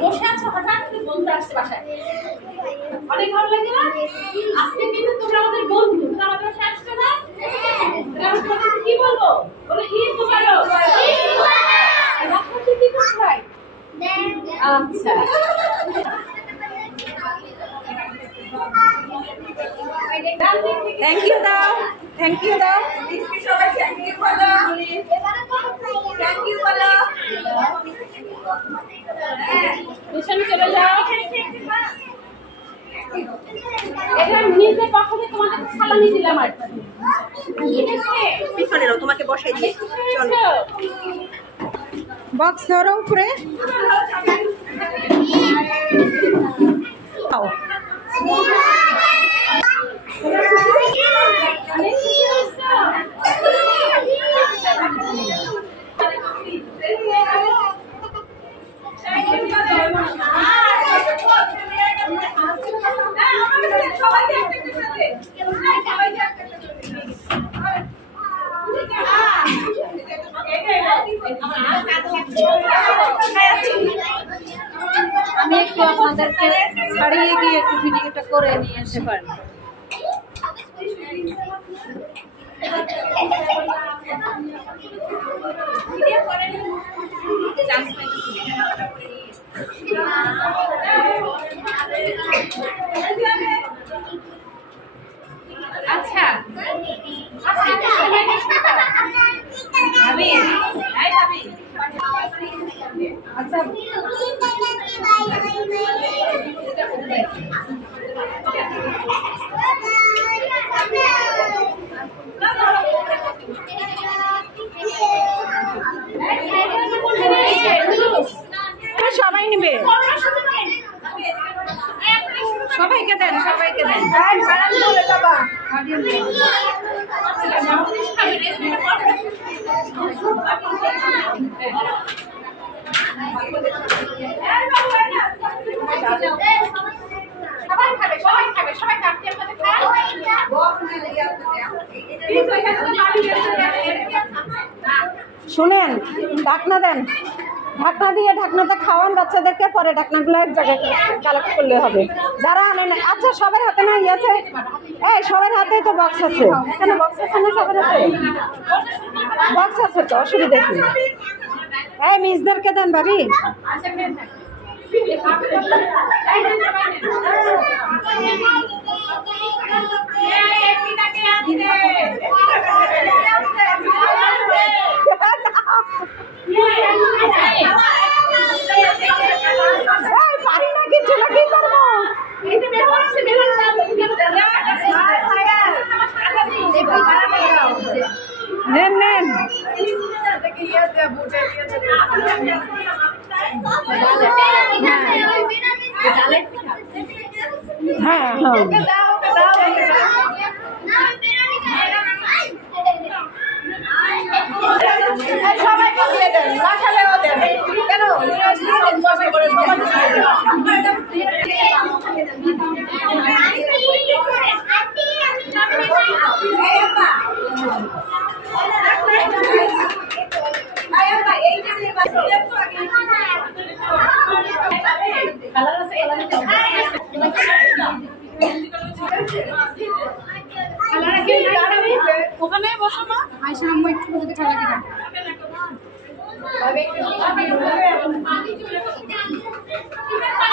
বসে আছো হঠাৎ বন্ধু আসছে বাসায় অনেক ভালো লাগে না আজকে কিন্তু তোমরা আমাদের বন্ধু তোমরা আমাদের বাসায় আসছো না কি বলবো বলে ঈদ মুবারক রাখছি কি কোথায় আচ্ছা থ্যাংক ইউ দাও থ্যাংক ইউ দাও সবাই থ্যাংক ইউ বলো থ্যাংক ইউ বলো মিশন চলে যাও এটা নিজে পক্ষ থেকে তোমাদের সালামি দিলাম আর পিছনে নাও তোমাকে বসাই দিই চলো বক্স ধরো উপরে আও আমি একটু আপনাদেরকে ছাড়িয়ে গিয়ে একটু ভিডিওটা করে নিয়ে আসতে পারি আচ্ছা আচ্ছা সবাই নেবে সবাইকে দেন সবাইকে দেন সবাই খাবে সবাই খাবে সবাই কাটতে আপনাদের খায় শুনেন ঢাকনা দেন ঢাকনা দিয়ে ঢাকনাতে খাওয়ান বাচ্চাদেরকে পরে ঢাকনাগুলো এক জায়গায় কালেক্ট করলে হবে যারা আনেন আচ্ছা সবার হাতে না আছে এই সবার হাতে তো বক্স আছে এখানে বক্স আছে না সবার হাতে বক্স আছে তো অসুবিধা কি এই মিসদেরকে দেন ভাবি পারি না কিছু না কি করবো নেন নেন হ্যাঁ হ্যাঁ সবাইকে দিয়ে দেন